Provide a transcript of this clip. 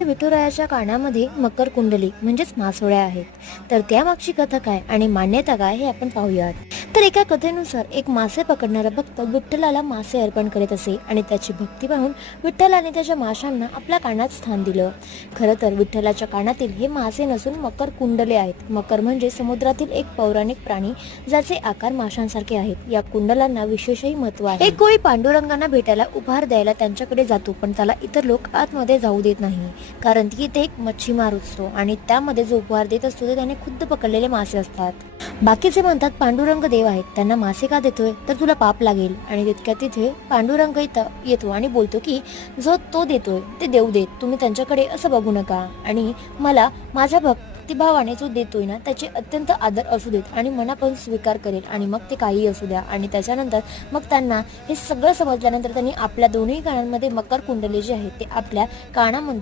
विठुरायाच्या कानामध्ये मकर कुंडली म्हणजेच मासोळ्या आहेत. तर त्यामागची कथा काय आणि मान्यता काय हे आपण पाहूयात. तर एका कथेनुसार एक मासे पकडणारा भक्त विठ्ठलाला मासे अर्पण करीत असे आणि त्याची भक्ती पाहून विठ्ठलाने त्याच्या माशांना आपल्या कानात स्थान दिलं. खरं तर विठ्ठलाच्या कानातील हे मासे नसून मकर कुंडले आहेत. मकर म्हणजे समुद्रातील एक पौराणिक प्राणी ज्याचे आकार माशांसारखे आहेत. या कुंडलांना विशेषही महत्व आहे. एक कोळी पांडुरंगांना भेटायला उपहार द्यायला त्यांच्याकडे जातो, पण त्याला इतर लोक आतमध्ये जाऊ देत नाही, कारण की ते एक मच्छीमार असतो आणि त्यामध्ये जो उपहार देत असतो ते त्याने खुद्द पकडलेले मासे असतात. बाकीचे म्हणतात पांडुरंग देव आहेत, त्यांना मासे का देतोय, तर तुला पाप लागेल. आणि तितक्या तिथे पांडुरंग येतो आणि बोलतो की जो तो देतोय ते देऊ देत, तुम्ही त्यांच्याकडे असं बघू नका आणि मला माझ्या भक्तिभावाने जो देतोय ना त्याचे अत्यंत आदर असू देत आणि मनापासून स्वीकार करेल आणि मग ते काही असू द्या. आणि त्याच्यानंतर मग त्यांना हे सगळं समजल्यानंतर त्यांनी आपल्या दोन्ही कानांमध्ये मकर कुंडले जे आहेत ते आपल्या कानामध्ये